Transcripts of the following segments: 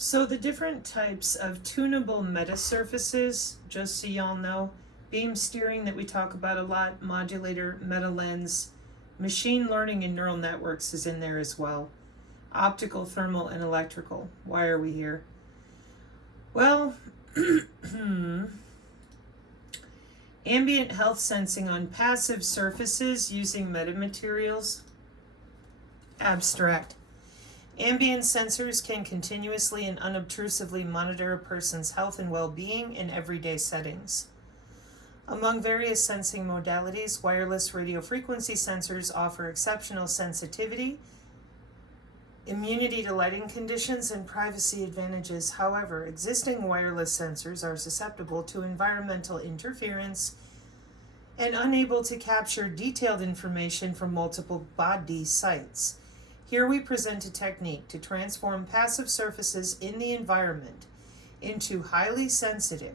So the different types of tunable metasurfaces, just so y'all know, beam steering that we talk about a lot, modulator, meta lens, machine learning and neural networks is in there as well. Optical, thermal, and electrical. Why are we here? Well, ambient health sensing on passive surfaces using metamaterials. Abstract. Ambient sensors can continuously and unobtrusively monitor a person's health and well-being in everyday settings. Among various sensing modalities, wireless radio frequency sensors offer exceptional sensitivity, immunity to lighting conditions, and privacy advantages. However, existing wireless sensors are susceptible to environmental interference and unable to capture detailed information from multiple body sites. Here we present a technique to transform passive surfaces in the environment into highly sensitive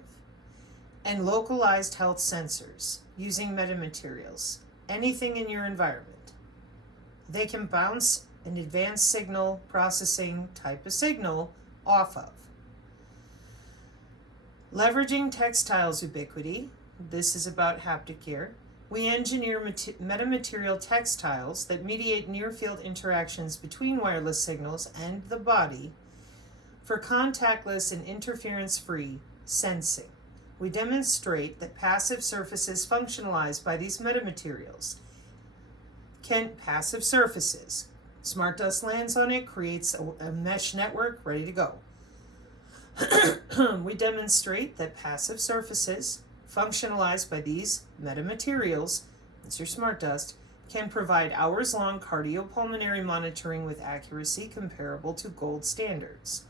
and localized health sensors using metamaterials, anything in your environment. They can bounce an advanced signal processing type of signal off of. Leveraging textiles ubiquity, this is about haptic gear. We engineer metamaterial textiles that mediate near-field interactions between wireless signals and the body for contactless and interference-free sensing. We demonstrate that passive surfaces functionalized by these metamaterials passive surfaces. Smart dust lands on it, creates a mesh network ready to go. We demonstrate that passive surfaces functionalized by these metamaterials, that's your smart dust, can provide hours-long cardiopulmonary monitoring with accuracy comparable to gold standards.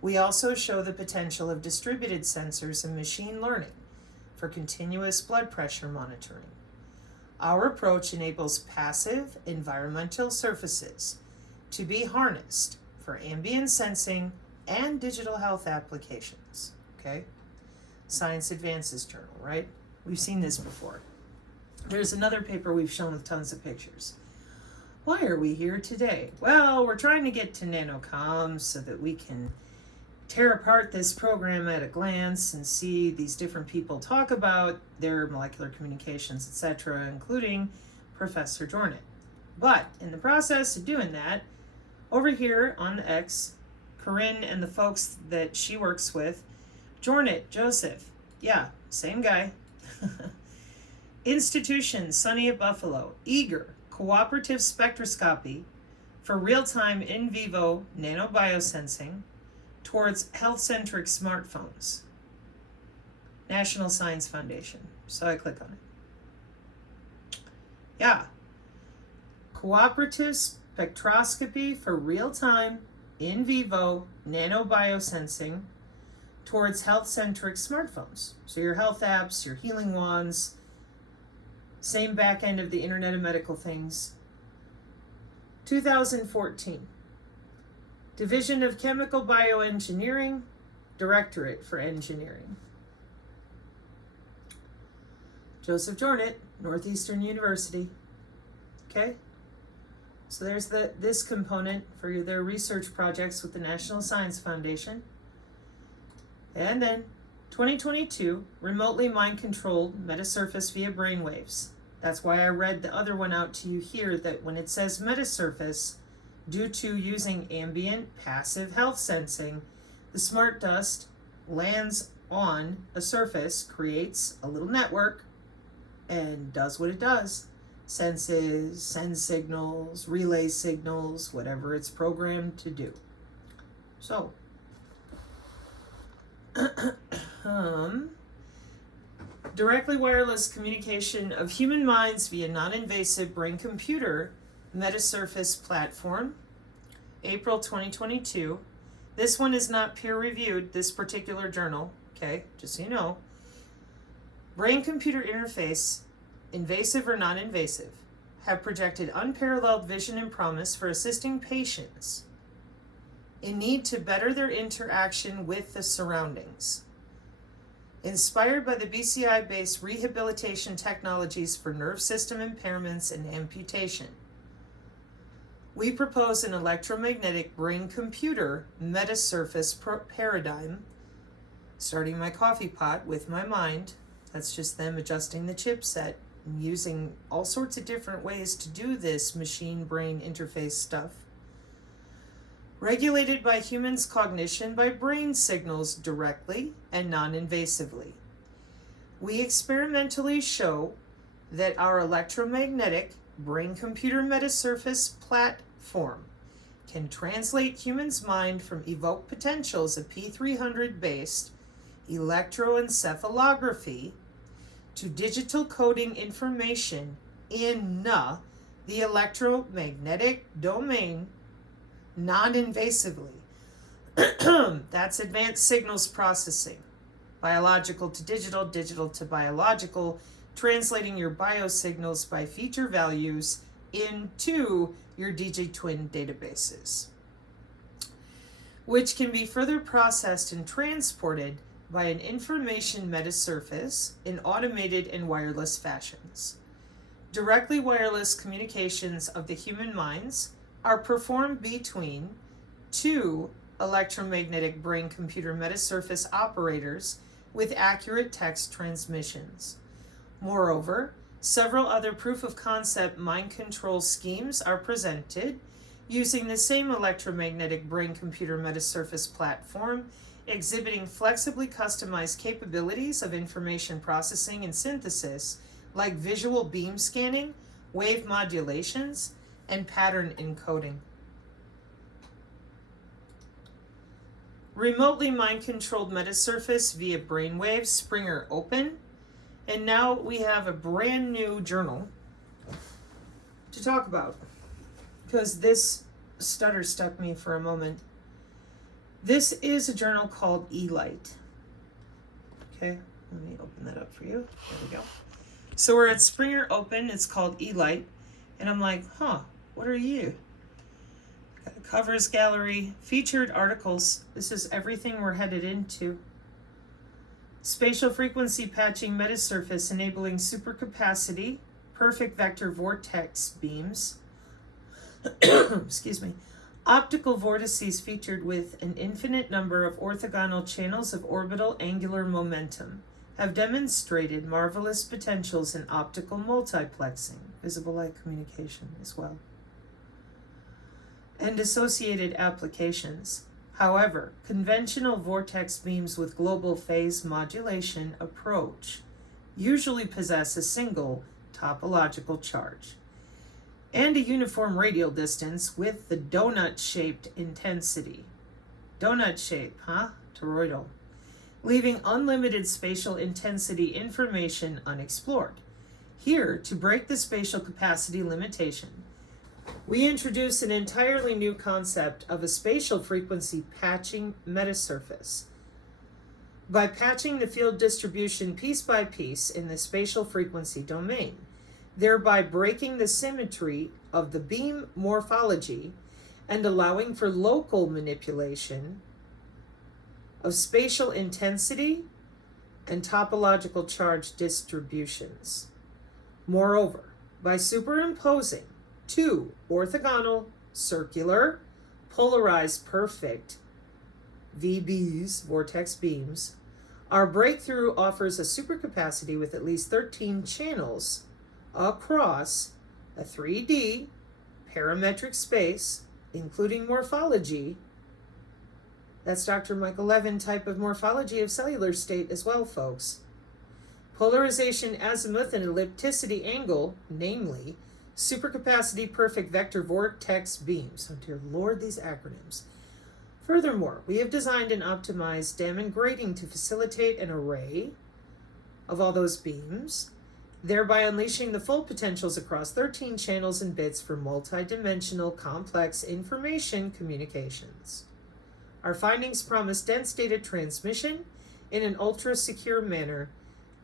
We also show the potential of distributed sensors and machine learning for continuous blood pressure monitoring. Our approach enables passive environmental surfaces to be harnessed for ambient sensing and digital health applications. Okay? Science Advances Journal, right? We've seen this before. There's another paper we've shown with tons of pictures. Why are we here today? Well, we're trying to get to nanocomms so that we can tear apart this program at a glance and see these different people talk about their molecular communications, etc., including Professor Jornet. But in the process of doing that, over here on the X, Corinne and the folks that she works with, Jornet, Joseph, yeah, same guy. Institution, Sunny at Buffalo, eager, cooperative spectroscopy for real-time in vivo nanobiosensing towards health-centric smartphones. National Science Foundation. So I click on it. Yeah. Cooperative spectroscopy for real-time in vivo nanobiosensing towards health-centric smartphones. So your health apps, your healing wands, same back end of the Internet of Medical Things. 2014. Division of Chemical Bioengineering, Directorate for Engineering. Joseph Jornet, Northeastern University. Okay? So there's this component for their research projects with the National Science Foundation. And then 2022, remotely mind-controlled metasurface via brainwaves. That's why I read the other one out to you here, that when it says metasurface, due to using ambient passive health sensing, the smart dust lands on a surface, creates a little network, and does what it does. Senses, sends signals, relays signals, whatever it's programmed to do. So, directly wireless communication of human minds via non-invasive brain-computer Metasurface platform, April 2022. This one is not peer-reviewed, this particular journal, okay, just so you know. Brain-computer interface, invasive or non-invasive, have projected unparalleled vision and promise for assisting patients in need to better their interaction with the surroundings. Inspired by the BCI-based rehabilitation technologies for nerve system impairments and amputation, we propose an electromagnetic brain-computer metasurface paradigm, starting my coffee pot with my mind. That's just them adjusting the chipset and using all sorts of different ways to do this machine-brain interface stuff. Regulated by humans' cognition by brain signals directly and non-invasively. We experimentally show that our electromagnetic brain-computer metasurface platform can translate humans' mind from evoked potentials of P300-based electroencephalography to digital coding information in the electromagnetic domain non-invasively. That's advanced signals processing. Biological to digital, digital to biological, translating your biosignals by feature values into your DigiTwin databases, which can be further processed and transported by an information metasurface in automated and wireless fashions. Directly wireless communications of the human minds are performed between two electromagnetic brain-computer metasurface operators with accurate text transmissions. Moreover, several other proof-of-concept mind control schemes are presented using the same electromagnetic brain-computer metasurface platform, exhibiting flexibly customized capabilities of information processing and synthesis like visual beam scanning, wave modulations, and pattern encoding. Remotely mind-controlled metasurface via brainwaves, Springer Open. And now we have a brand new journal to talk about, because this stutter stuck me for a moment. This is a journal called eLight. Okay, let me open that up for you. There we go. So we're at Springer Open. It's called eLight. And I'm like, what are you? Got a covers gallery, featured articles. This is everything we're headed into. Spatial frequency patching metasurface enabling supercapacity, perfect vector vortex beams. Excuse me. Optical vortices featured with an infinite number of orthogonal channels of orbital angular momentum have demonstrated marvelous potentials in optical multiplexing, visible light communication as well, and associated applications. However, conventional vortex beams with global phase modulation approach usually possess a single topological charge and a uniform radial distance with the donut-shaped intensity. Donut shape, toroidal. Leaving unlimited spatial intensity information unexplored. Here, to break the spatial capacity limitation, we introduce an entirely new concept of a spatial frequency patching metasurface. By patching the field distribution piece by piece in the spatial frequency domain, thereby breaking the symmetry of the beam morphology and allowing for local manipulation of spatial intensity and topological charge distributions. Moreover, by superimposing two orthogonal, circular, polarized perfect VBs, vortex beams, our breakthrough offers a supercapacity with at least 13 channels across a 3D parametric space, including morphology. That's Dr. Michael Levin type of morphology of cellular state as well, folks. Polarization, azimuth, and ellipticity angle, namely supercapacity perfect vector vortex beams. Oh dear Lord, these acronyms. Furthermore, we have designed and optimized DEM and grading to facilitate an array of all those beams, thereby unleashing the full potentials across 13 channels and bits for multidimensional complex information communications. Our findings promise dense data transmission in an ultra-secure manner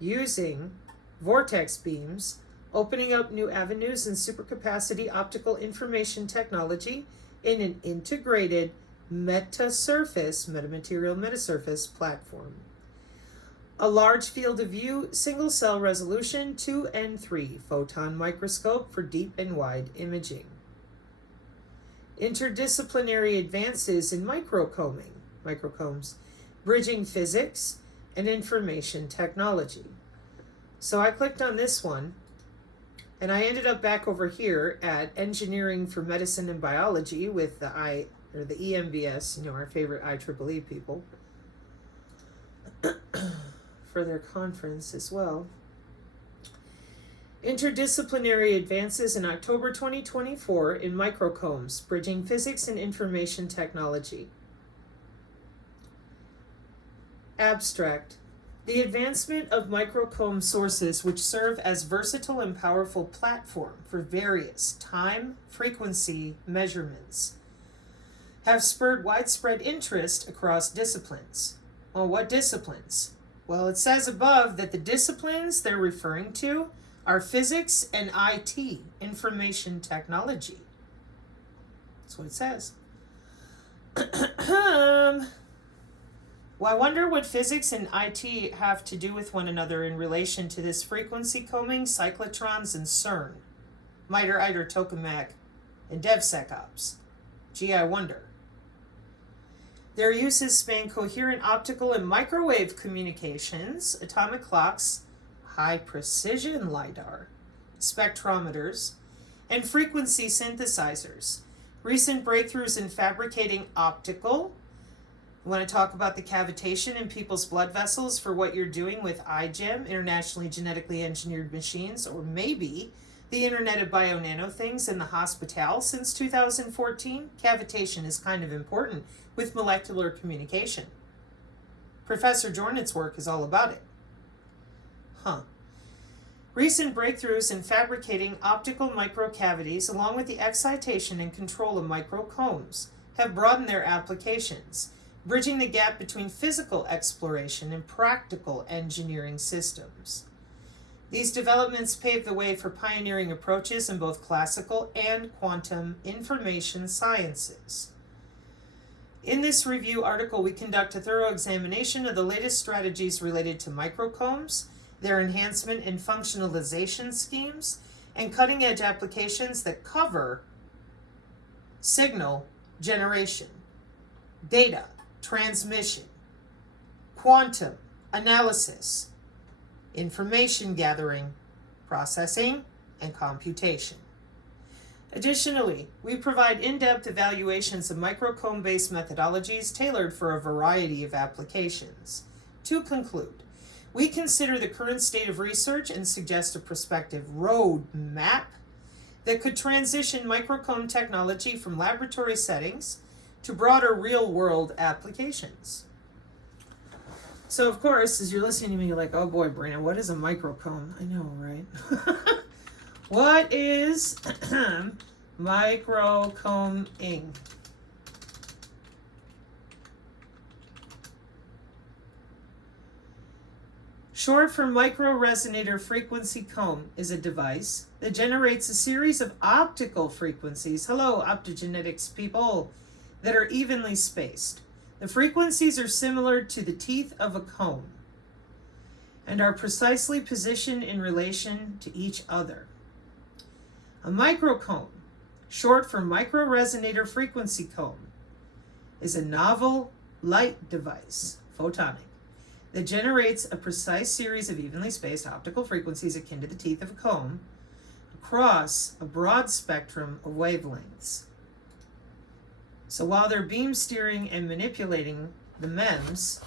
using vortex beams, opening up new avenues in supercapacity optical information technology in an integrated metamaterial metasurface platform. A large field of view, single cell resolution, 2 and 3 photon microscope for deep and wide imaging. Interdisciplinary advances in microcombs, bridging physics and information technology. So I clicked on this one, and I ended up back over here at Engineering for Medicine and Biology with the EMBS, our favorite IEEE people, for their conference as well. Interdisciplinary advances in October 2024 in microcombs, bridging physics and information technology. Abstract. The advancement of microcomb sources, which serve as versatile and powerful platform for various time frequency measurements, have spurred widespread interest across disciplines. Well, what disciplines? Well, it says above that the disciplines they're referring to are physics and IT, information technology. That's what it says. Well, I wonder what physics and IT have to do with one another in relation to this frequency combing, cyclotrons, and CERN, MITRE, ITER, tokamak, and DevSecOps. Gee, I wonder. Their uses span coherent optical and microwave communications, atomic clocks, high-precision LiDAR, spectrometers, and frequency synthesizers. Recent breakthroughs in fabricating optical. You want to talk about the cavitation in people's blood vessels for what you're doing with iGEM, internationally genetically engineered machines, or maybe the Internet of Bio-Nano Things in the hospital since 2014? Cavitation is kind of important with molecular communication. Professor Jornet's work is all about it. Recent breakthroughs in fabricating optical microcavities along with the excitation and control of microcombs have broadened their applications, bridging the gap between physical exploration and practical engineering systems. These developments pave the way for pioneering approaches in both classical and quantum information sciences. In this review article, we conduct a thorough examination of the latest strategies related to microcombs, their enhancement and functionalization schemes, and cutting-edge applications that cover signal generation, data transmission, quantum analysis, information gathering, processing, and computation. Additionally, we provide in-depth evaluations of microcomb-based methodologies tailored for a variety of applications. To conclude, we consider the current state of research and suggest a prospective roadmap that could transition microcomb technology from laboratory settings to broader real-world applications. So, of course, as you're listening to me, you're like, oh boy, Brandon, what is a microcomb? I know, right? What is microcombing? Short for microresonator frequency comb is a device that generates a series of optical frequencies, hello optogenetics people, that are evenly spaced. The frequencies are similar to the teeth of a comb and are precisely positioned in relation to each other. A microcomb, short for microresonator frequency comb, is a novel light device, photonic, that generates a precise series of evenly spaced optical frequencies akin to the teeth of a comb across a broad spectrum of wavelengths. So while they're beam steering and manipulating the MEMS,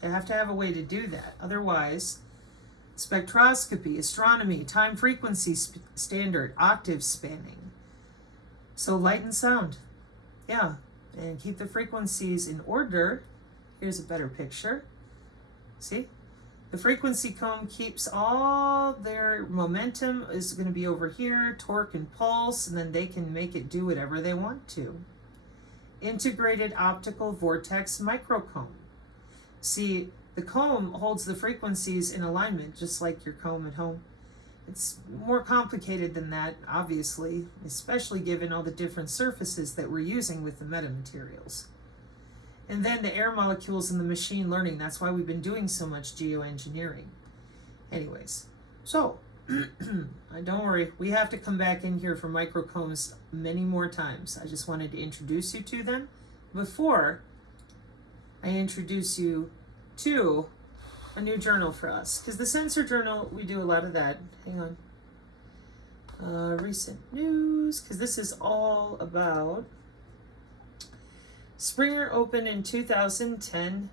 they have to have a way to do that. Otherwise, spectroscopy, astronomy, time frequency standard, octave spanning. So light and sound. Yeah, and keep the frequencies in order. Here's a better picture. See? The frequency comb keeps all their momentum is going to be over here, torque and pulse, and then they can make it do whatever they want to. Integrated optical vortex microcomb. See, the comb holds the frequencies in alignment, just like your comb at home. It's more complicated than that, obviously, especially given all the different surfaces that we're using with the metamaterials. And then the air molecules and the machine learning. That's why we've been doing so much geoengineering. Anyways, so Don't worry, we have to come back in here for microcombs many more times. I just wanted to introduce you to them before I introduce you to a new journal for us. Because the sensor journal, we do a lot of that. Hang on. Recent news, because this is all about Springer opened in 2010.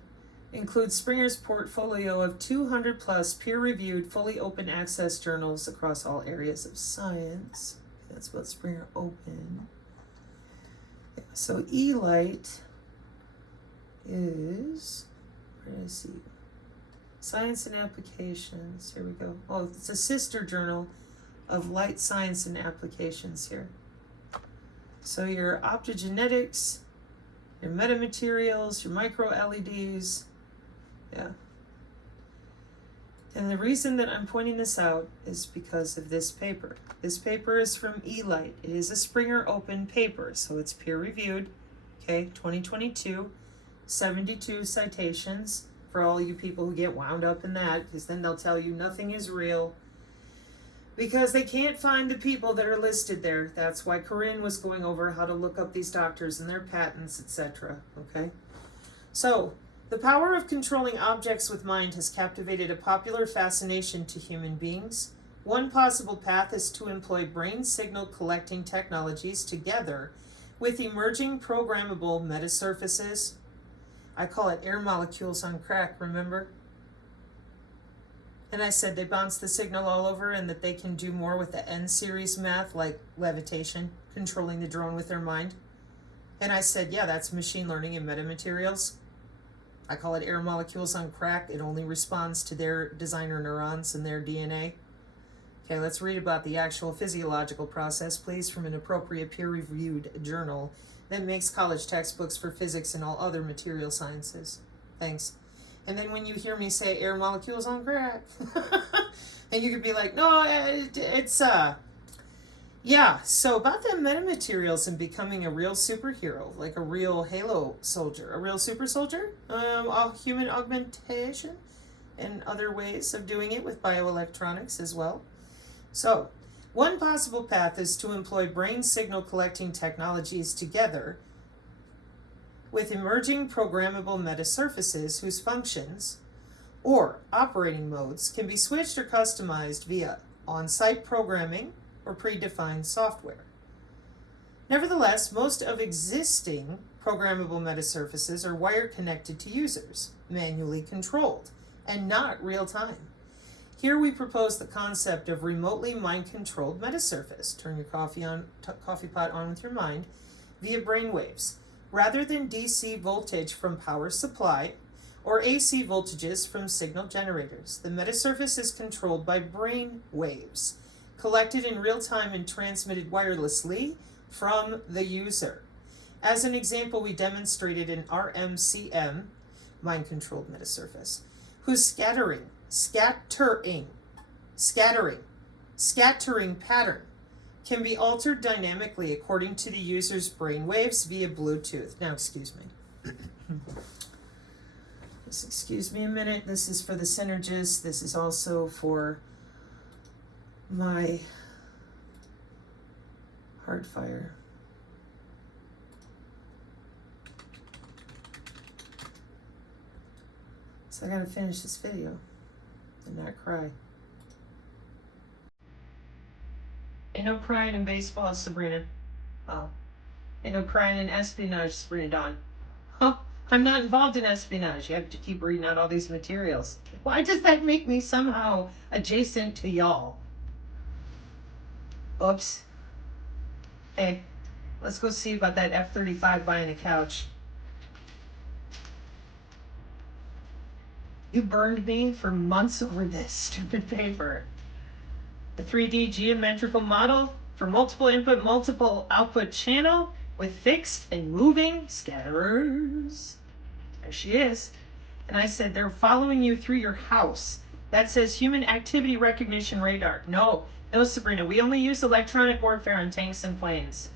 Includes Springer's portfolio of 200 plus peer-reviewed, fully open access journals across all areas of science. That's what Springer opened. So eLight is, where do I see? Science and Applications. Here we go. Oh, it's a sister journal of Light Science and Applications here. So your optogenetics, your metamaterials, your micro LEDs. Yeah. And the reason that I'm pointing this out is because of this paper. This paper is from eLight. It is a Springer Open paper, so it's peer-reviewed. Okay, 2022, 72 citations for all you people who get wound up in that, because then they'll tell you nothing is real because they can't find the people that are listed there. That's why Corinne was going over how to look up these doctors and their patents, etc. Okay, so the power of controlling objects with mind has captivated a popular fascination to human beings. One possible path is to employ brain signal collecting technologies together with emerging programmable metasurfaces. I call it air molecules on crack, remember? And I said they bounce the signal all over and that they can do more with the N-series math, like levitation, controlling the drone with their mind. And I said, yeah, that's machine learning and metamaterials. I call it air molecules on crack. It only responds to their designer neurons and their DNA. Okay, let's read about the actual physiological process, please, from an appropriate peer-reviewed journal that makes college textbooks for physics and all other material sciences. Thanks. And then when you hear me say air molecules on crack, and you could be like, no, yeah, so about the metamaterials and becoming a real superhero, like a real Halo soldier, a real super soldier, human augmentation, and other ways of doing it with bioelectronics as well. So, one possible path is to employ brain signal collecting technologies together with emerging programmable metasurfaces whose functions or operating modes can be switched or customized via on-site programming or predefined software. Nevertheless, most of existing programmable metasurfaces are wired connected to users, manually controlled, and not real-time. Here we propose the concept of remotely mind-controlled metasurface. Turn your coffee pot on with your mind via brainwaves. Rather than DC voltage from power supply or AC voltages from signal generators, the metasurface is controlled by brain waves, collected in real time and transmitted wirelessly from the user. As an example, we demonstrated an RMCM, mind-controlled metasurface, whose scattering pattern can be altered dynamically according to the user's brain waves via Bluetooth. Now, excuse me. Just excuse me a minute. This is for the Synergist. This is also for my Heartfire. So I gotta finish this video and not cry. Ain't no crying in baseball, Sabrina. Oh. Ain't no crying in espionage, Sabrina Dawn. Oh, I'm not involved in espionage. You have to keep reading out all these materials. Why does that make me somehow adjacent to y'all? Oops. Hey, let's go see about that F-35 buying a couch. You burned me for months over this stupid paper. The 3D geometrical model for multiple input, multiple output channel with fixed and moving scatterers. There she is. And I said, they're following you through your house. That says human activity recognition radar. No, Sabrina, we only use electronic warfare on tanks and planes.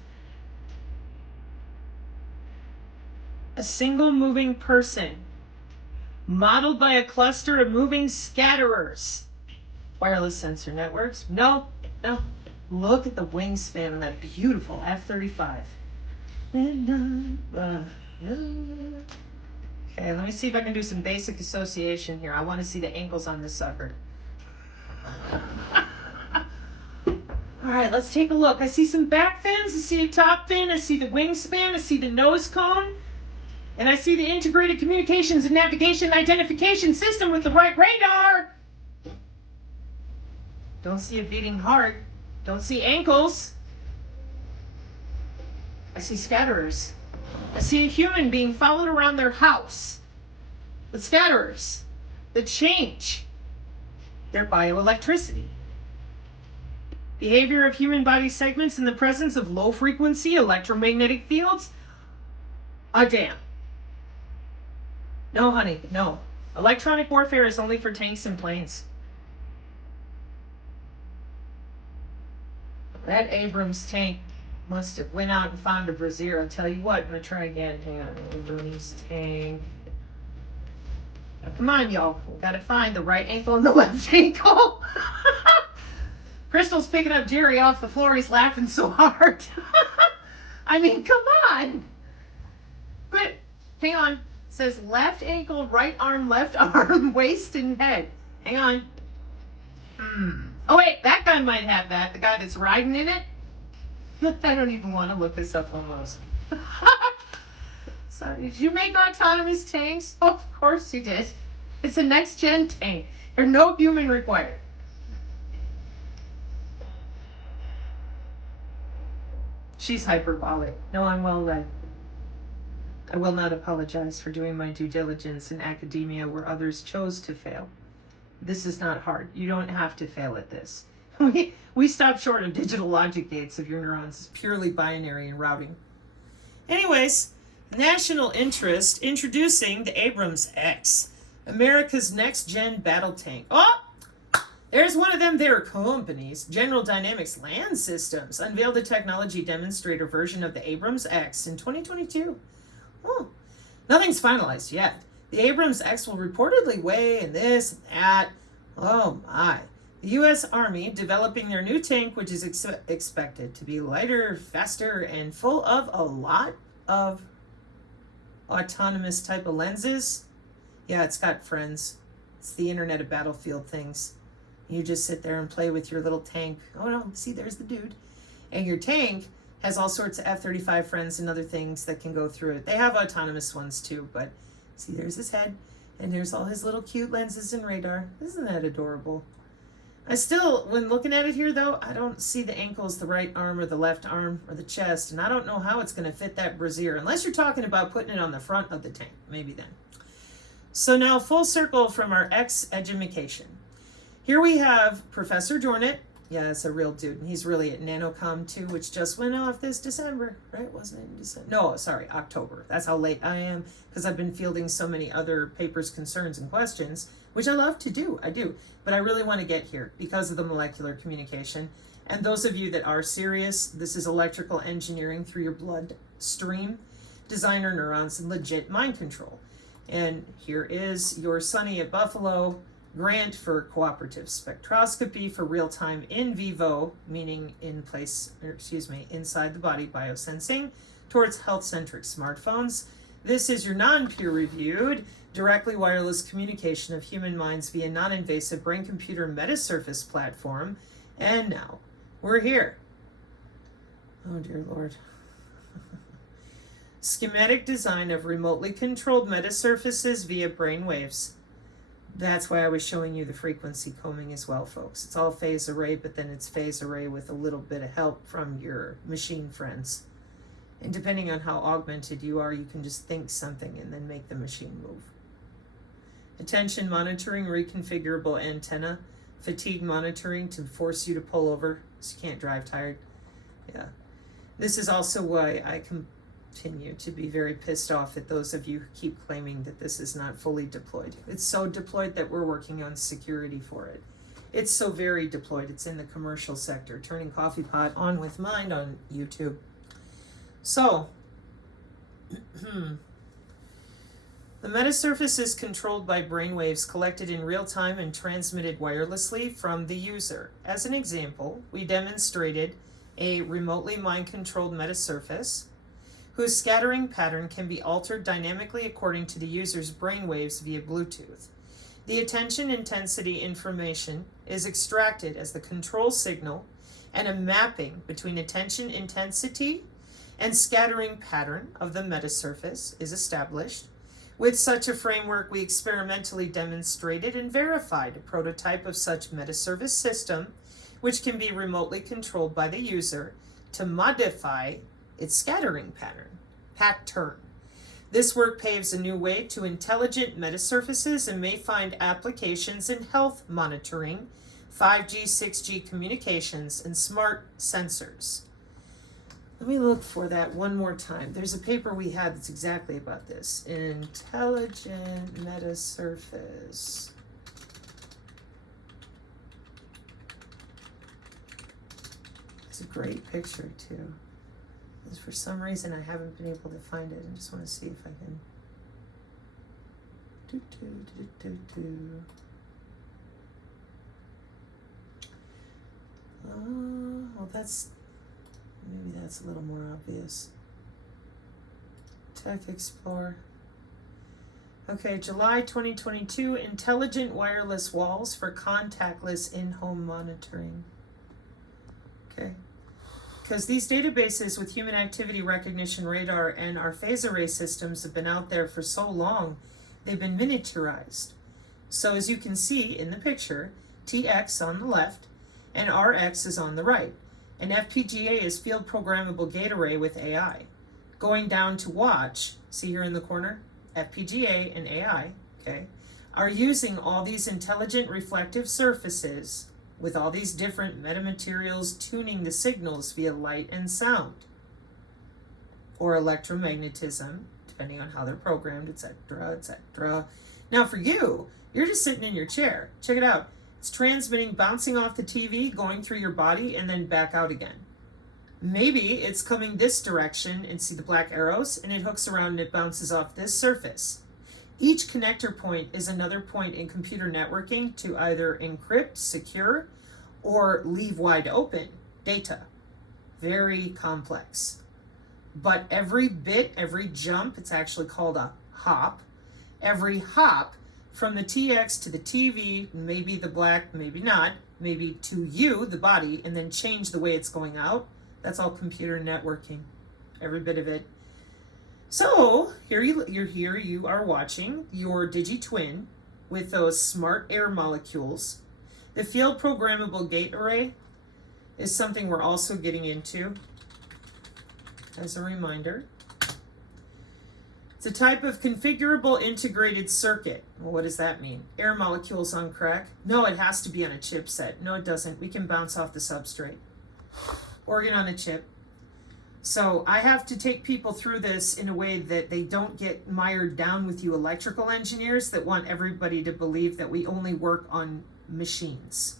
A single moving person modeled by a cluster of moving scatterers. wireless sensor networks. No, no. Look at the wingspan on that beautiful F-35. Okay, let me see if I can do some basic association here. I want to see the ankles on this sucker. All right, let's take a look. I see some back fins, I see a top fin, I see the wingspan, I see the nose cone, and I see the integrated communications and navigation identification system with the right radar. Don't see a beating heart. Don't see ankles. I see scatterers. I see a human being followed around their house. The scatterers that change their bioelectricity. Behavior of human body segments in the presence of low frequency electromagnetic fields. Damn. No, honey, no. Electronic warfare is only for tanks and planes. That Abrams tank must have went out and found a brazier. I'll tell you what, I'm going to try again. Hang on. Abrams tank. Now, come on, y'all. We've got to find the right ankle and the left ankle. Crystal's picking up Jerry off the floor. He's laughing so hard. I mean, come on. But, hang on. It says left ankle, right arm, waist, and head. Hang on. Oh, wait, that guy might have that. The guy that's riding in it. I don't even want to look this up almost. So, did you make autonomous tanks? Oh, of course you did. It's a next-gen tank. There's no human required. She's hyperbolic. No, I'm well read. I will not apologize for doing my due diligence in academia where others chose to fail. This is not hard. You don't have to fail at this. We stop short of digital logic gates of your neurons. It's purely binary and routing. Anyways, national interest introducing the Abrams X, America's next-gen battle tank. Oh, there's one of them there companies. General Dynamics Land Systems unveiled a technology demonstrator version of the Abrams X in 2022. Oh, nothing's finalized yet. The Abrams X will reportedly weigh and this and that. Oh my. The U.S. Army developing their new tank, which is expected to be lighter, faster, and full of a lot of autonomous type of lenses. Yeah, it's got friends. It's the Internet of Battlefield things. You just sit there and play with your little tank. Oh no, see, there's the dude. And your tank has all sorts of F-35 friends and other things that can go through it. They have autonomous ones too, but see, there's his head. And there's all his little cute lenses and radar. Isn't that adorable? I still, when looking at it here though, I don't see the ankles, the right arm or the left arm or the chest. And I don't know how it's going to fit that brassiere. Unless you're talking about putting it on the front of the tank. Maybe then. So now full circle from our education. Here we have Professor Dornett. Yeah, it's a real dude. And he's really at Nanocom 2, which just went off this December, right? Wasn't it in December? No, sorry, October. That's how late I am because I've been fielding so many other papers, concerns, and questions, which I love to do. I do. But I really want to get here because of the molecular communication. And those of you that are serious, this is electrical engineering through your bloodstream, designer neurons, and legit mind control. And here is your Sonny at Buffalo grant for cooperative spectroscopy for real-time in vivo, meaning inside the body biosensing, towards health-centric smartphones. This is your non-peer-reviewed, directly wireless communication of human minds via non-invasive brain-computer Metasurface platform. And now, we're here. Oh, dear Lord. Schematic design of remotely controlled metasurfaces via brain waves. That's why I was showing you the frequency combing as well, folks. It's all phase array, but then it's phase array with a little bit of help from your machine friends. And depending on how augmented you are, you can just think something and then make the machine move. Attention monitoring, reconfigurable antenna, fatigue monitoring to force you to pull over so you can't drive tired. Yeah. This is also why I continue to be very pissed off at those of you who keep claiming that this is not fully deployed. It's so deployed that we're working on security for it. It's so very deployed. It's in the commercial sector. Turning Coffee Pot on with Mind on YouTube. So, The metasurface is controlled by brainwaves collected in real time and transmitted wirelessly from the user. As an example, we demonstrated a remotely mind-controlled metasurface whose scattering pattern can be altered dynamically according to the user's brainwaves via Bluetooth. The attention intensity information is extracted as the control signal, and a mapping between attention intensity and scattering pattern of the metasurface is established. With such a framework, we experimentally demonstrated and verified a prototype of such metasurface system, which can be remotely controlled by the user to modify its scattering pattern. This work paves a new way to intelligent metasurfaces and may find applications in health monitoring, 5G, 6G communications, and smart sensors. Let me look for that one more time. There's a paper we had that's exactly about this. Intelligent metasurface. It's a great picture too. Because for some reason I haven't been able to find it. I just want to see if I can. Well, maybe that's a little more obvious. Tech Explorer. Okay, July 2022, intelligent wireless walls for contactless in-home monitoring. Okay, because these databases with human activity recognition radar and our phase array systems have been out there for so long, they've been miniaturized. So as you can see in the picture, TX on the left and RX is on the right. An FPGA is field programmable gate array with AI. Going down to watch, see here in the corner, FPGA and AI, okay, are using all these intelligent reflective surfaces with all these different metamaterials tuning the signals via light and sound or electromagnetism, depending on how they're programmed, etc., etc. Now for you, you're just sitting in your chair. Check it out. It's transmitting, bouncing off the TV, going through your body, and then back out again. Maybe it's coming this direction, and see the black arrows, and it hooks around and it bounces off this surface. Each connector point is another point in computer networking to either encrypt, secure, or leave wide open data. Very complex. But every bit, every jump, it's actually called a hop. Every hop from the TX to the TV, maybe the black, maybe not, maybe to you, the body, and then change the way it's going out. That's all computer networking, every bit of it. So here you are watching your DigiTwin with those smart air molecules. The field programmable gate array is something we're also getting into as a reminder. It's a type of configurable integrated circuit. Well, what does that mean? Air molecules on crack? No, it has to be on a chipset. No, it doesn't. We can bounce off the substrate. Organ on a chip. So I have to take people through this in a way that they don't get mired down with you electrical engineers that want everybody to believe that we only work on machines.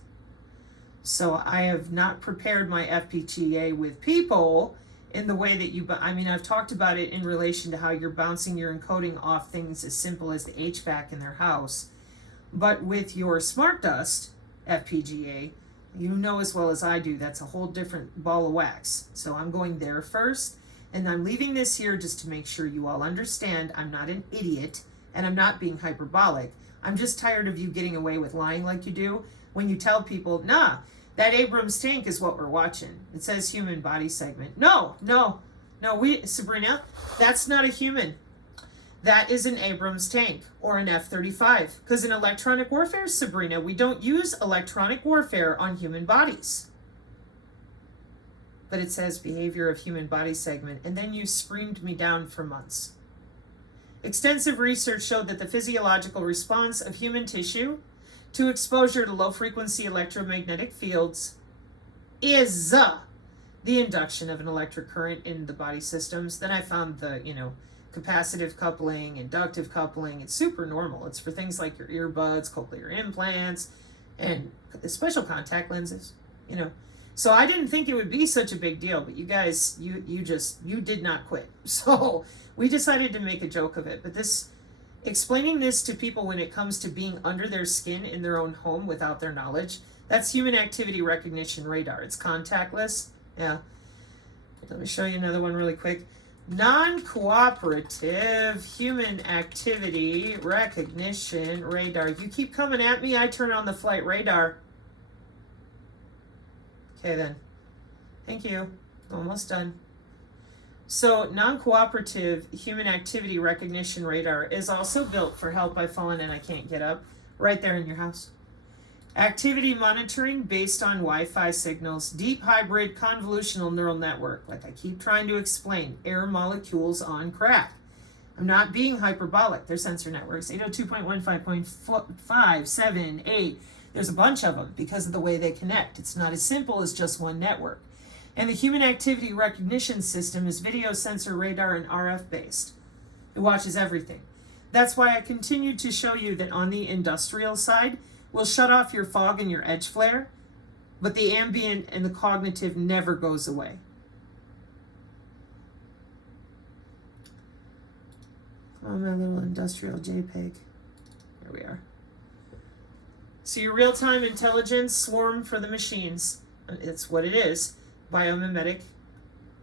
So I have not prepared my FPGA with people in the way that I've talked about it in relation to how you're bouncing your encoding off things as simple as the HVAC in their house. But with your Smart Dust FPGA, you know as well as I do, that's a whole different ball of wax. So I'm going there first, and I'm leaving this here just to make sure you all understand I'm not an idiot, and I'm not being hyperbolic. I'm just tired of you getting away with lying like you do when you tell people, nah, that Abrams tank is what we're watching. It says human body segment. No, Sabrina, that's not a human. That is an Abrams tank or an F-35. Because in electronic warfare, Sabrina, we don't use electronic warfare on human bodies. But it says behavior of human body segment, and then you screamed me down for months. Extensive research showed that the physiological response of human tissue to exposure to low-frequency electromagnetic fields is the induction of an electric current in the body systems. Then I found the, capacitive coupling, inductive coupling. It's super normal. It's for things like your earbuds, cochlear implants, and special contact lenses, So I didn't think it would be such a big deal, but you guys, you did not quit. So we decided to make a joke of it. But this Explaining this to people when it comes to being under their skin in their own home without their knowledge, that's human activity recognition radar. It's contactless. Yeah. Let me show you another one really quick. Non-cooperative human activity recognition radar. You keep coming at me, I turn on the flight radar. Okay then. Thank you. Almost done. So non-cooperative human activity recognition radar is also built for help I've fallen and I can't get up, right there in your house. Activity monitoring based on Wi-Fi signals, deep hybrid convolutional neural network, like I keep trying to explain, air molecules on crack. I'm not being hyperbolic. They're sensor networks, 802.15.578. There's a bunch of them because of the way they connect. It's not as simple as just one network. And the human activity recognition system is video, sensor, radar, and RF based. It watches everything. That's why I continued to show you that on the industrial side, we'll shut off your fog and your edge flare, but the ambient and the cognitive never goes away. Oh, my little industrial JPEG. Here we are. So your real-time intelligence swarm for the machines. It's what it is. Biomimetic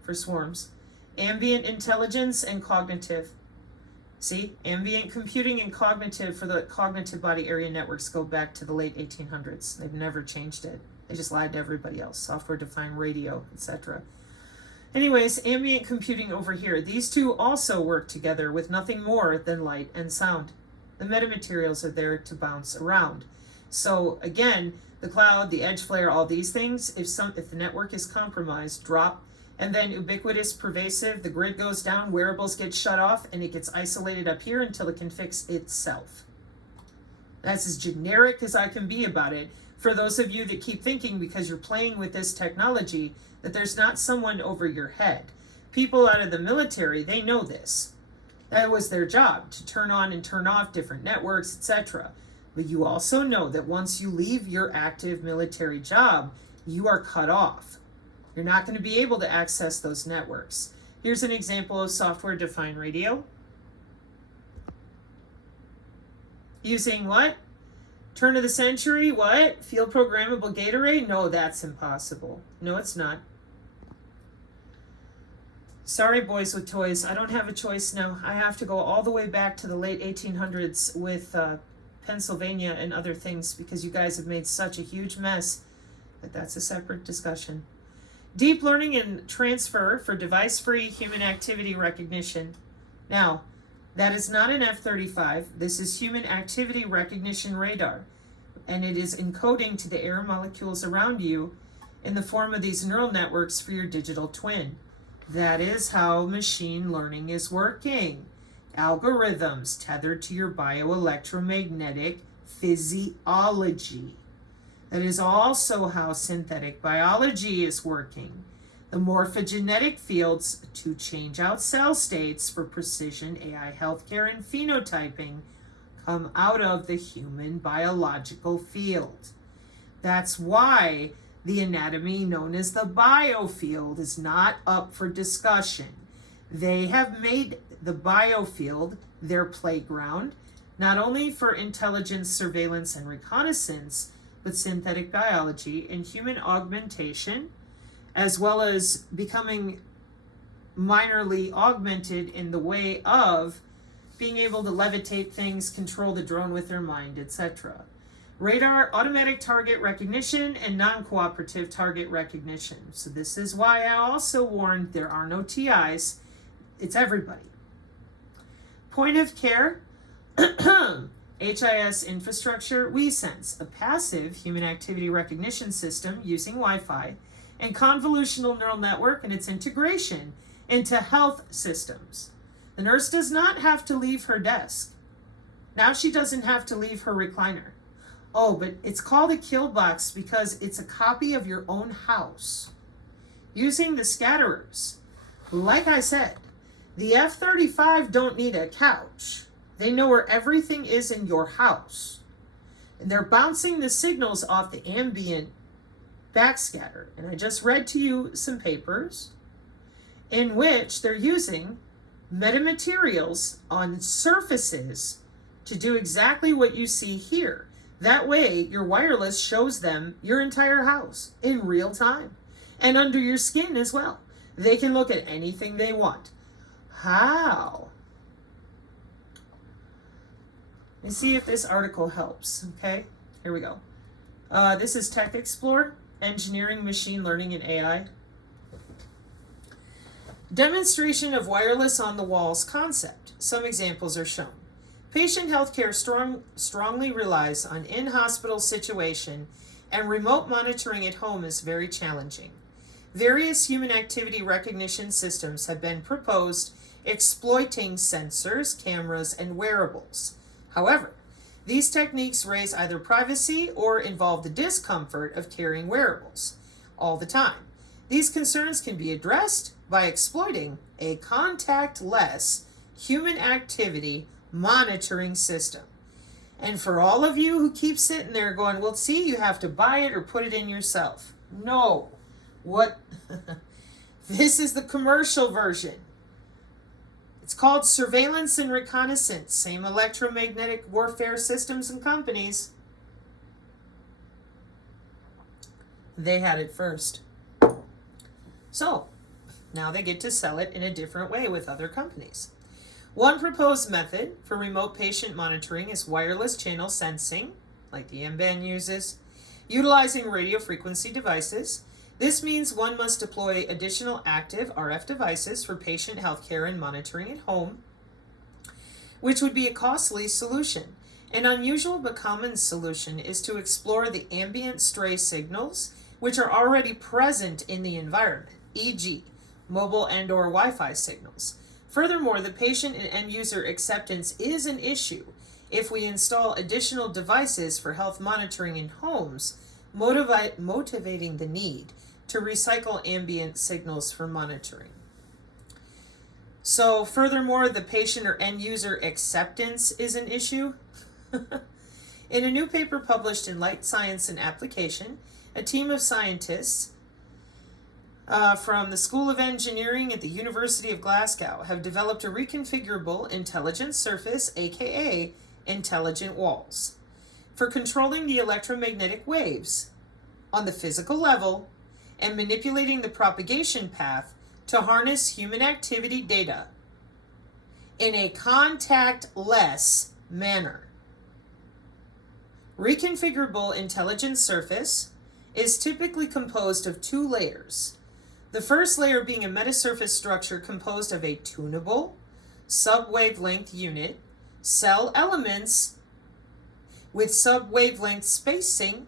for swarms. Ambient intelligence and cognitive. See, ambient computing and cognitive for the cognitive body area networks go back to the late 1800s. They've never changed it. They just lied to everybody else. Software-defined radio, etc. Anyways, ambient computing over here. These two also work together with nothing more than light and sound. The metamaterials are there to bounce around. So again, the cloud, the edge flare, all these things, if the network is compromised, drop. And then ubiquitous, pervasive, the grid goes down, wearables get shut off, and it gets isolated up here until it can fix itself. That's as generic as I can be about it. For those of you that keep thinking, because you're playing with this technology, that there's not someone over your head. People out of the military, they know this. That was their job, to turn on and turn off different networks, etc. But you also know that once you leave your active military job, you are cut off. You're not going to be able to access those networks. Here's an example of software-defined radio. Using what? Turn of the century, what? Field programmable gate array? No, that's impossible. No, it's not. Sorry, boys with toys. I don't have a choice now. I have to go all the way back to the late 1800s with Pennsylvania and other things because you guys have made such a huge mess. But that's a separate discussion. Deep learning and transfer for device-free human activity recognition. Now, that is not an F-35. This is human activity recognition radar. And it is encoding to the air molecules around you in the form of these neural networks for your digital twin. That is how machine learning is working. Algorithms tethered to your bioelectromagnetic physiology. That is also how synthetic biology is working. The morphogenetic fields to change out cell states for precision AI healthcare and phenotyping come out of the human biological field. That's why the anatomy known as the biofield is not up for discussion. They have made the biofield their playground, not only for intelligence, surveillance, and reconnaissance, but synthetic biology and human augmentation, as well as becoming minorly augmented in the way of being able to levitate things, control the drone with their mind, etc. Radar, automatic target recognition, and non-cooperative target recognition. So this is why I also warned there are no TIs. It's everybody. Point of care. HIS infrastructure, WeSense, a passive human activity recognition system using Wi-Fi and convolutional neural network and its integration into health systems. The nurse does not have to leave her desk. Now she doesn't have to leave her recliner. Oh, but it's called a kill box because it's a copy of your own house. Using the scatterers. Like I said, the F-35 don't need a couch. They know where everything is in your house. And they're bouncing the signals off the ambient backscatter. And I just read to you some papers in which they're using metamaterials on surfaces to do exactly what you see here. That way, your wireless shows them your entire house in real time and under your skin as well. They can look at anything they want. How? Let me see if this article helps. Okay, here we go. This is Tech Explorer, Engineering, Machine Learning, and AI. Demonstration of wireless on the walls concept. Some examples are shown. Patient healthcare strongly relies on in-hospital situation, and remote monitoring at home is very challenging. Various human activity recognition systems have been proposed exploiting sensors, cameras, and wearables. However, these techniques raise either privacy or involve the discomfort of carrying wearables all the time. These concerns can be addressed by exploiting a contactless human activity monitoring system. And for all of you who keep sitting there going, well, see, you have to buy it or put it in yourself. No. What? This is the commercial version. It's called Surveillance and Reconnaissance. Same electromagnetic warfare systems and companies. They had it first. So, now they get to sell it in a different way with other companies. One proposed method for remote patient monitoring is wireless channel sensing, like the MBAN uses, utilizing radio frequency devices. This means one must deploy additional active RF devices for patient healthcare and monitoring at home, which would be a costly solution. An unusual but common solution is to explore the ambient stray signals which are already present in the environment, e.g., mobile and/or Wi-Fi signals. Furthermore, the patient and end-user acceptance is an issue if we install additional devices for health monitoring in homes, motivating the need to recycle ambient signals for monitoring. So, furthermore, the patient or end-user acceptance is an issue. In a new paper published in Light Science and Application, a team of scientists from the School of Engineering at the University of Glasgow have developed a reconfigurable intelligent surface, aka intelligent walls, for controlling the electromagnetic waves on the physical level and manipulating the propagation path to harness human activity data in a contactless manner. Reconfigurable intelligent surface is typically composed of two layers. The first layer being a metasurface structure composed of a tunable, sub-wavelength unit, cell elements with sub-wavelength spacing,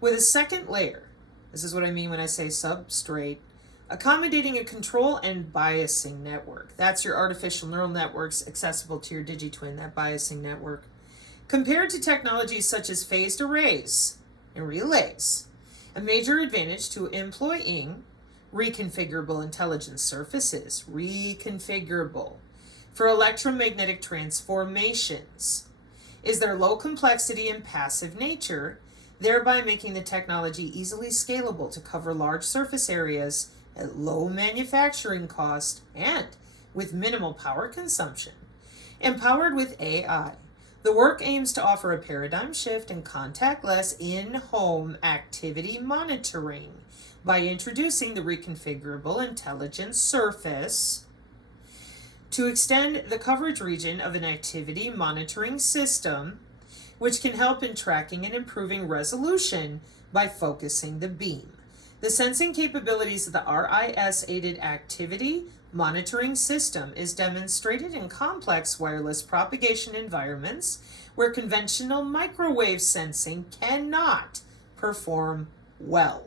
with a second layer. This is what I mean when I say substrate, accommodating a control and biasing network. That's your artificial neural networks accessible to your DigiTwin, that biasing network. Compared to technologies such as phased arrays and relays, a major advantage to employing reconfigurable intelligent surfaces, reconfigurable, for electromagnetic transformations, is their low complexity and passive nature, thereby making the technology easily scalable to cover large surface areas at low manufacturing cost and with minimal power consumption. Empowered with AI, the work aims to offer a paradigm shift in contactless in-home activity monitoring by introducing the reconfigurable intelligent surface to extend the coverage region of an activity monitoring system, which can help in tracking and improving resolution by focusing the beam. The sensing capabilities of the RIS-aided activity monitoring system is demonstrated in complex wireless propagation environments where conventional microwave sensing cannot perform well,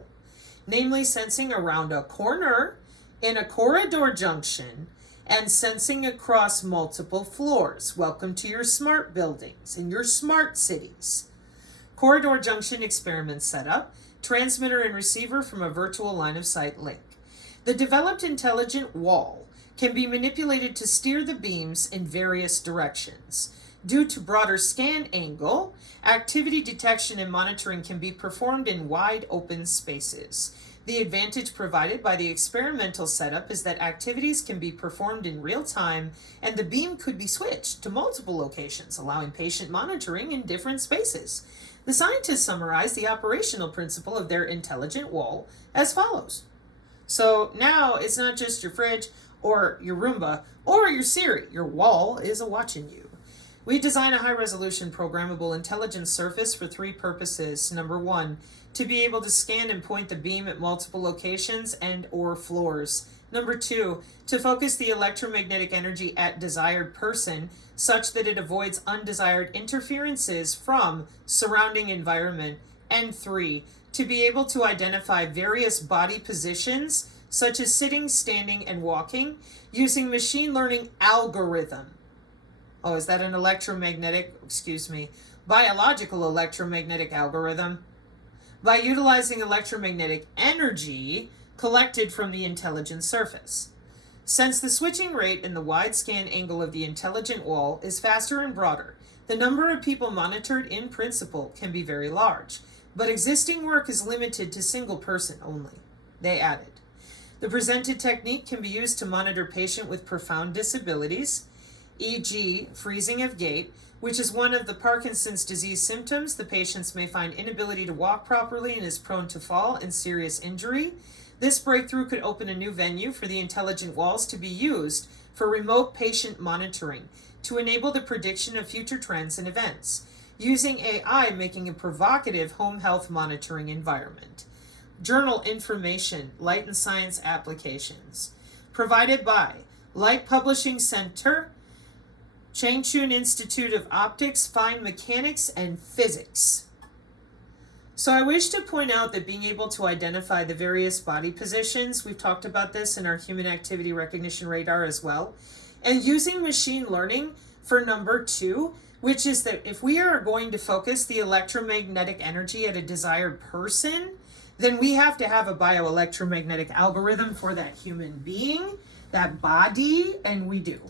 namely sensing around a corner in a corridor junction and sensing across multiple floors. Welcome to your smart buildings and your smart cities. Corridor junction experiment setup, transmitter and receiver from a virtual line of sight link. The developed intelligent wall can be manipulated to steer the beams in various directions. Due to broader scan angle, activity detection and monitoring can be performed in wide open spaces. The advantage provided by the experimental setup is that activities can be performed in real time and the beam could be switched to multiple locations, allowing patient monitoring in different spaces. The scientists summarize the operational principle of their intelligent wall as follows. So now it's not just your fridge or your Roomba or your Siri. Your wall is watching you. We design a high-resolution programmable intelligence surface for three purposes. Number one, to be able to scan and point the beam at multiple locations and or floors. Number two, to focus the electromagnetic energy at desired person such that it avoids undesired interferences from surrounding environment. And three, to be able to identify various body positions such as sitting, standing, and walking using machine learning algorithm. Oh, is that an biological electromagnetic algorithm? By utilizing electromagnetic energy collected from the intelligent surface. Since the switching rate and the wide scan angle of the intelligent wall is faster and broader, the number of people monitored in principle can be very large, but existing work is limited to single person only. They added, the presented technique can be used to monitor patient with profound disabilities, e.g. freezing of gait, which is one of the Parkinson's disease symptoms. The patients may find inability to walk properly and is prone to fall and serious injury. This breakthrough could open a new venue for the intelligent walls to be used for remote patient monitoring to enable the prediction of future trends and events, using AI making a provocative home health monitoring environment. Journal information, Light and Science applications, provided by Light Publishing Center, Changchun Institute of Optics, Fine Mechanics, and Physics. So I wish to point out that being able to identify the various body positions, we've talked about this in our human activity recognition radar as well, and using machine learning for number two, which is that if we are going to focus the electromagnetic energy at a desired person, then we have to have a bioelectromagnetic algorithm for that human being, that body, and we do.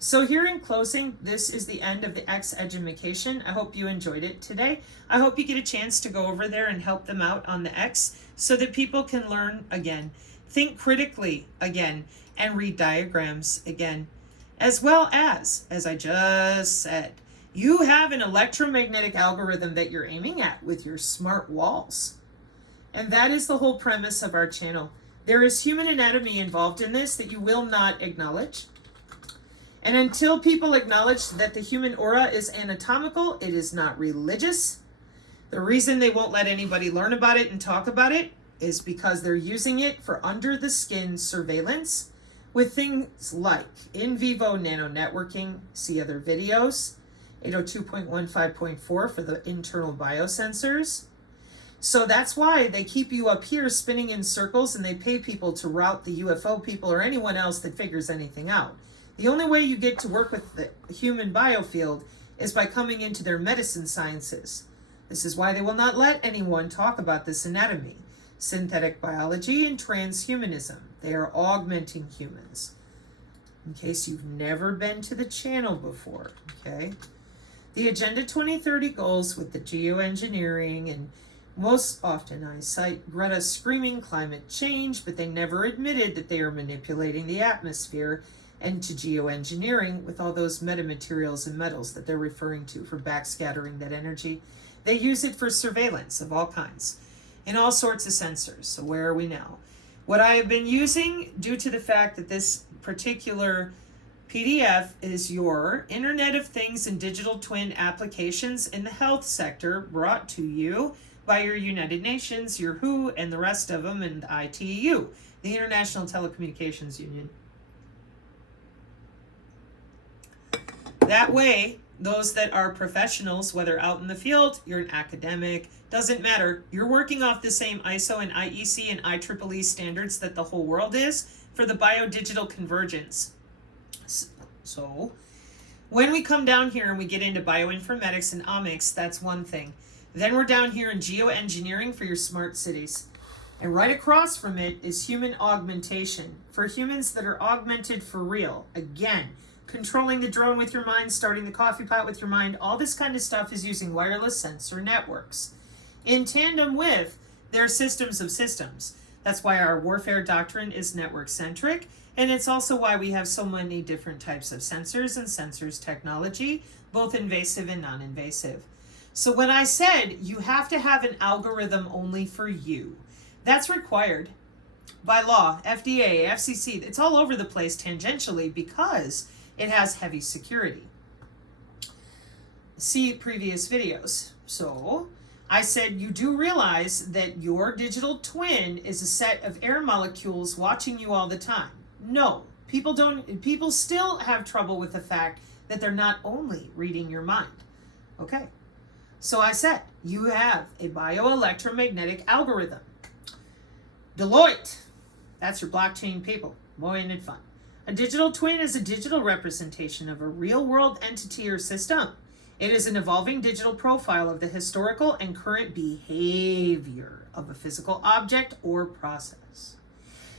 So here in closing, this is the end of the X-Edumacation. I hope you enjoyed it today. I hope you get a chance to go over there and help them out on the X so that people can learn again, think critically again, and read diagrams again. As well as I just said, you have an electromagnetic algorithm that you're aiming at with your smart walls. And that is the whole premise of our channel. There is human anatomy involved in this that you will not acknowledge. And until people acknowledge that the human aura is anatomical, it is not religious. The reason they won't let anybody learn about it and talk about it is because they're using it for under the skin surveillance with things like in vivo nano networking, see other videos, 802.15.4 for the internal biosensors. So that's why they keep you up here spinning in circles and they pay people to route the UFO people or anyone else that figures anything out. The only way you get to work with the human biofield is by coming into their medicine sciences. This is why they will not let anyone talk about this anatomy, synthetic biology, and transhumanism. They are augmenting humans. In case you've never been to the channel before, okay? The Agenda 2030 goals with the geoengineering, and most often I cite Greta screaming climate change, but they never admitted that they are manipulating the atmosphere, and to geoengineering with all those metamaterials and metals that they're referring to for backscattering that energy. They use it for surveillance of all kinds and all sorts of sensors. So where are we now? What I have been using, due to the fact that this particular PDF is your Internet of Things and Digital Twin applications in the health sector, brought to you by your United Nations, your WHO, and the rest of them, and ITU, the International Telecommunications Union. That way, those that are professionals, whether out in the field, you're an academic, doesn't matter. You're working off the same ISO and IEC and IEEE standards that the whole world is for the biodigital convergence. So, when we come down here and we get into bioinformatics and omics, that's one thing. Then we're down here in geoengineering for your smart cities. And right across from it is human augmentation for humans that are augmented for real. Again, controlling the drone with your mind, starting the coffee pot with your mind, all this kind of stuff is using wireless sensor networks in tandem with their systems of systems. That's why our warfare doctrine is network-centric, and it's also why we have so many different types of sensors and sensors technology, both invasive and non-invasive. So when I said you have to have an algorithm only for you, that's required by law, FDA, FCC. It's all over the place tangentially because it has heavy security. See previous videos. So I said you do realize that your digital twin is a set of air molecules watching you all the time. No, people still have trouble with the fact that they're not only reading your mind. Okay. So I said you have a bioelectromagnetic algorithm. Deloitte, that's your blockchain people. Boy, ain't it fun. A digital twin is a digital representation of a real-world entity or system. It is an evolving digital profile of the historical and current behavior of a physical object or process.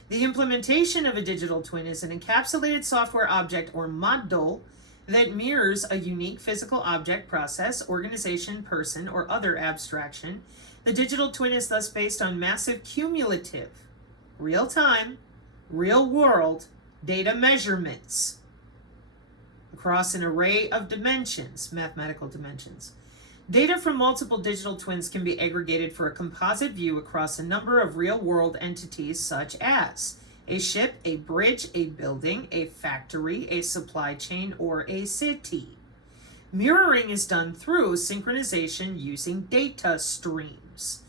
The implementation of a digital twin is an encapsulated software object or model that mirrors a unique physical object, process, organization, person, or other abstraction. The digital twin is thus based on massive cumulative, real-time, real-world data measurements across an array of dimensions, mathematical dimensions. Data from multiple digital twins can be aggregated for a composite view across a number of real-world entities such as a ship, a bridge, a building, a factory, a supply chain, or a city. Mirroring is done through synchronization using data streams.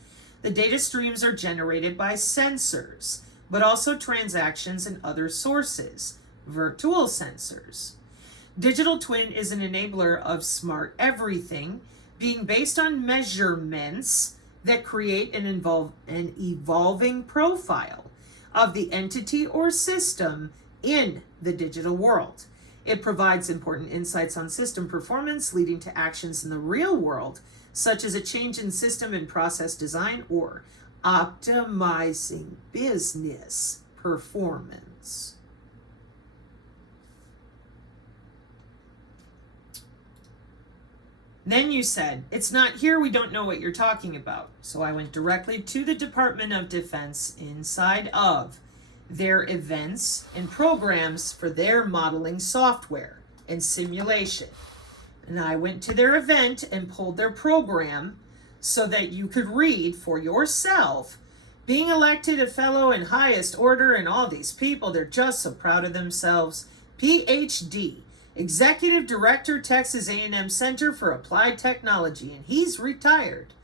The data streams are generated by sensors, but also transactions and other sources, virtual sensors. Digital twin is an enabler of smart everything, being based on measurements that create an evolving profile of the entity or system in the digital world. It provides important insights on system performance, leading to actions in the real world, such as a change in system and process design or optimizing business performance. Then you said, it's not here, we don't know what you're talking about. So I went directly to the Department of Defense inside of their events and programs for their modeling software and simulation. And I went to their event and pulled their program so that you could read for yourself. Being elected a fellow in highest order, and all these people, they're just so proud of themselves. PhD. Executive Director, Texas A&M Center for Applied Technology, and he's retired.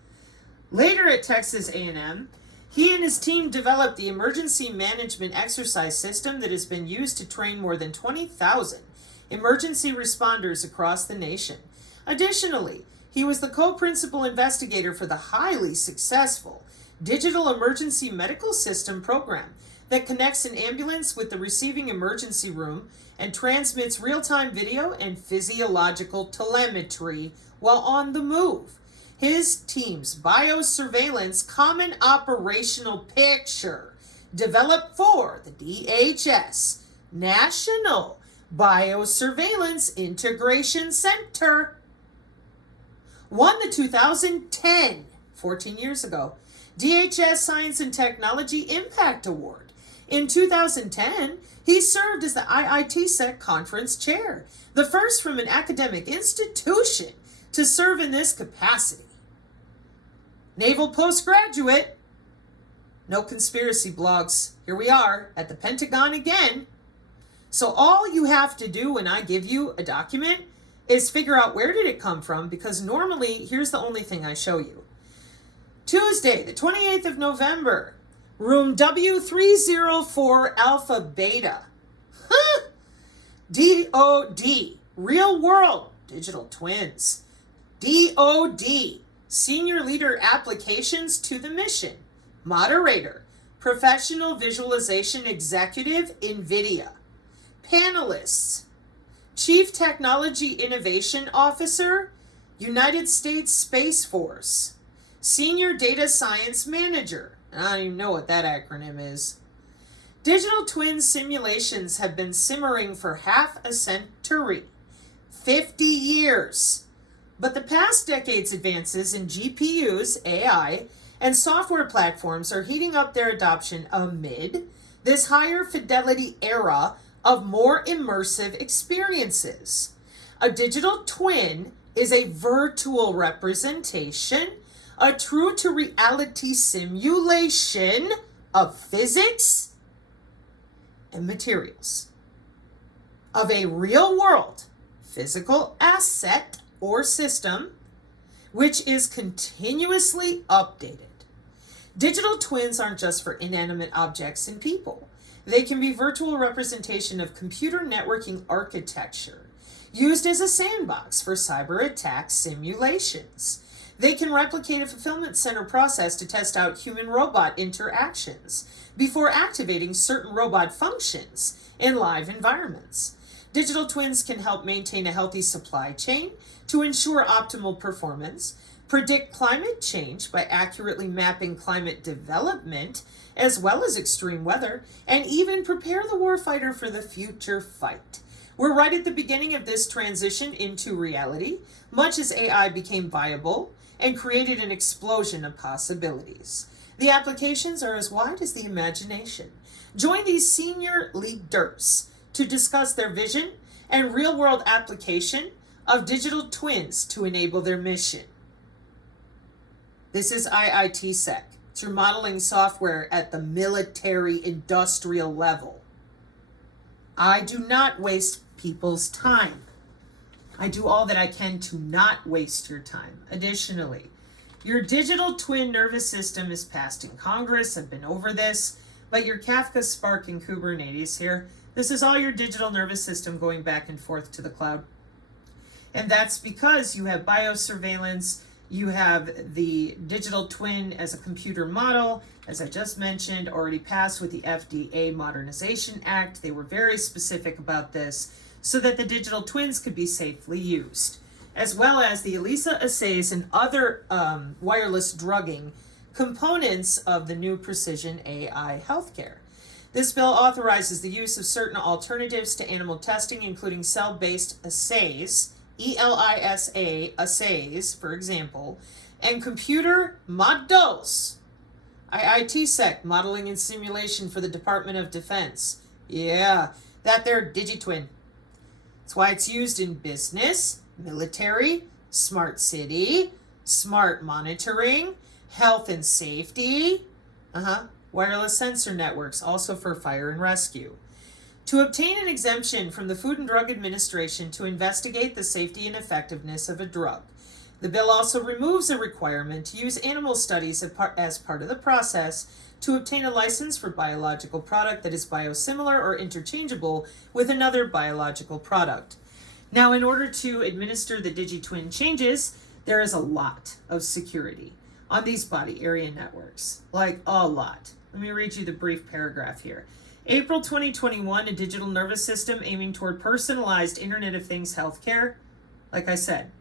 Later at Texas A&M, he and his team developed the emergency management exercise system that has been used to train more than 20,000 emergency responders across the nation. Additionally, he was the co-principal investigator for the highly successful Digital Emergency Medical System program that connects an ambulance with the receiving emergency room and transmits real-time video and physiological telemetry while on the move. His team's biosurveillance common operational picture, developed for the DHS, National Biosurveillance Integration Center, won the 2010, 14 years ago, DHS Science and Technology Impact Award. In 2010, he served as the IITSEC conference chair, the first from an academic institution to serve in this capacity. Naval postgraduate. No conspiracy blogs. Here we are at the Pentagon again. So all you have to do when I give you a document is figure out where did it come from, because normally here's the only thing I show you. Tuesday, the 28th of November, room W304 Alpha Beta. DOD, Real World Digital Twins. DOD, Senior Leader Applications to the Mission. Moderator, Professional Visualization Executive, NVIDIA. Panelists, Chief Technology Innovation Officer, United States Space Force. Senior Data Science Manager. I don't even know what that acronym is. Digital twin simulations have been simmering for half a century, 50 years. But the past decade's advances in GPUs, AI, and software platforms are heating up their adoption amid this higher fidelity era of more immersive experiences. A digital twin is a virtual representation, a true to reality simulation of physics and materials of a real world physical asset or system, which is continuously updated. Digital twins aren't just for inanimate objects and people. They can be virtual representation of computer networking architecture, used as a sandbox for cyber attack simulations. They can replicate a fulfillment center process to test out human-robot interactions before activating certain robot functions in live environments. Digital twins can help maintain a healthy supply chain to ensure optimal performance, predict climate change by accurately mapping climate development as well as extreme weather, and even prepare the warfighter for the future fight. We're right at the beginning of this transition into reality, much as AI became viable and created an explosion of possibilities. The applications are as wide as the imagination. Join these senior leaders to discuss their vision and real-world application of digital twins to enable their mission. This is IITSec. It's your modeling software at the military industrial level. I do not waste people's time. I do all that I can to not waste your time. Additionally, your digital twin nervous system is passed in Congress. I've been over this, but your Kafka, Spark, and Kubernetes here, this is all your digital nervous system going back and forth to the cloud. And that's because you have biosurveillance, you have the digital twin as a computer model, as I just mentioned, already passed with the FDA Modernization Act. They were very specific about this so that the digital twins could be safely used, as well as the ELISA assays and other wireless drugging components of the new precision AI healthcare. This bill authorizes the use of certain alternatives to animal testing, including cell-based assays, ELISA assays, for example, and computer models. IITSec, modeling and simulation for the Department of Defense. Yeah, that there digitwin. That's why it's used in business, military, smart city, smart monitoring, health and safety, wireless sensor networks, also for fire and rescue. To obtain an exemption from the Food and Drug Administration to investigate the safety and effectiveness of a drug. The bill also removes a requirement to use animal studies as part of the process to obtain a license for biological product that is biosimilar or interchangeable with another biological product. Now, in order to administer the DigiTwin changes, there is a lot of security on these body area networks, like a lot. Let me read you the brief paragraph here. April 2021, a digital nervous system aiming toward personalized Internet of Things healthcare. Like I said,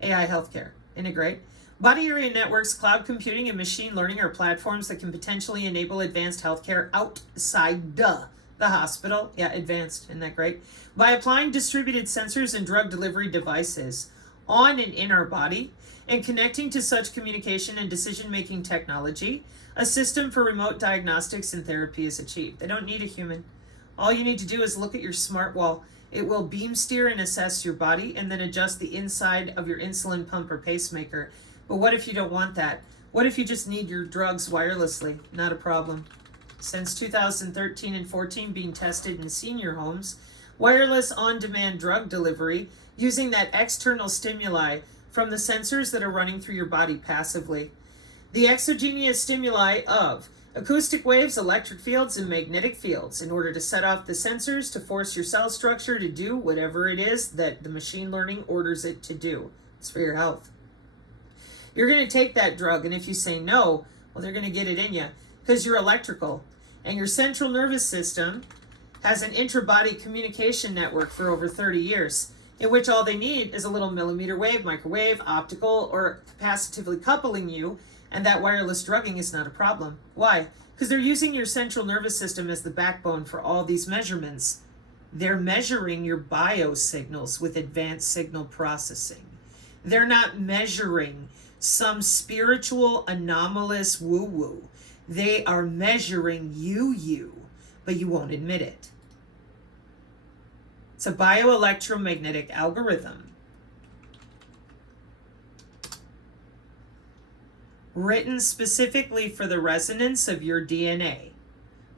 AI healthcare. Integrate. Body area networks, cloud computing, and machine learning are platforms that can potentially enable advanced healthcare outside the hospital. Yeah, advanced. Isn't that great? By applying distributed sensors and drug delivery devices on and in our body and connecting to such communication and decision-making technology, a system for remote diagnostics and therapy is achieved. They don't need a human. All you need to do is look at your smart wall. It will beam steer and assess your body and then adjust the inside of your insulin pump or pacemaker. But what if you don't want that? What if you just need your drugs wirelessly? Not a problem. Since 2013 and 14 being tested in senior homes, wireless on-demand drug delivery using that external stimuli from the sensors that are running through your body passively. The exogenous stimuli of acoustic waves, electric fields, and magnetic fields in order to set off the sensors to force your cell structure to do whatever it is that the machine learning orders it to do. It's for your health. You're going to take that drug, and if you say no, well, they're going to get it in you because you're electrical. And your central nervous system has an intra-body communication network for over 30 years, in which all they need is a little millimeter wave, microwave, optical, or capacitively coupling you, and that wireless drugging is not a problem. Why? Because they're using your central nervous system as the backbone for all these measurements. They're measuring your biosignals with advanced signal processing. They're not measuring some spiritual anomalous woo-woo. They are measuring you, but you won't admit it. It's a bioelectromagnetic algorithm written specifically for the resonance of your DNA,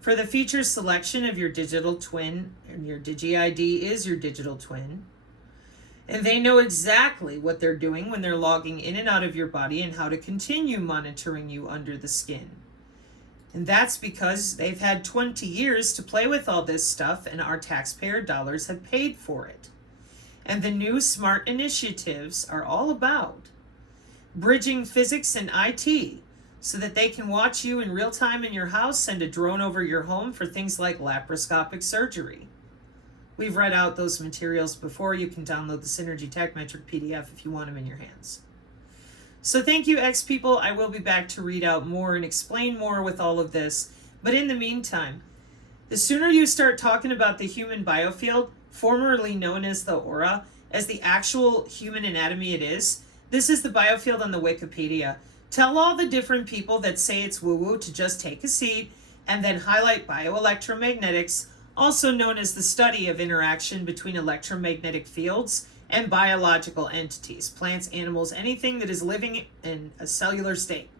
for the feature selection of your digital twin, and your DigiID is your digital twin. And they know exactly what they're doing when they're logging in and out of your body and how to continue monitoring you under the skin. And that's because they've had 20 years to play with all this stuff, and our taxpayer dollars have paid for it. And the new SMART initiatives are all about bridging physics and IT so that they can watch you in real time in your house, send a drone over your home for things like laparoscopic surgery. We've read out those materials before. You can download the Synergy Tech Metric PDF if you want them in your hands. So thank you, X people. I will be back to read out more and explain more with all of this. But in the meantime, the sooner you start talking about the human biofield, formerly known as the aura, as the actual human anatomy it is, this is the biofield on the Wikipedia. Tell all the different people that say it's woo-woo to just take a seat and then highlight bioelectromagnetics, also known as the study of interaction between electromagnetic fields and biological entities, plants, animals, anything that is living in a cellular state.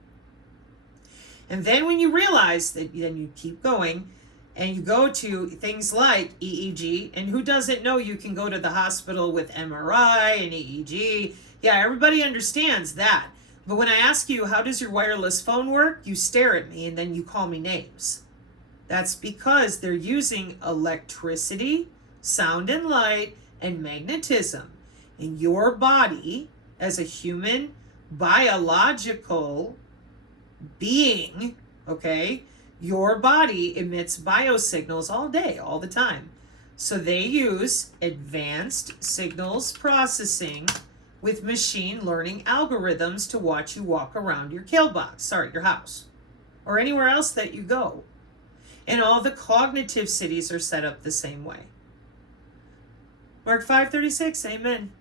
And then when you realize that, then you keep going and you go to things like EEG, and who doesn't know you can go to the hospital with MRI and EEG? Yeah, everybody understands that. But when I ask you, how does your wireless phone work? You stare at me and then you call me names. That's because they're using electricity, sound and light, and magnetism. In your body, as a human biological being, okay, your body emits biosignals all day, all the time. So they use advanced signals processing with machine learning algorithms to watch you walk around your your house, or anywhere else that you go. And all the cognitive cities are set up the same way. Mark 5:36, amen.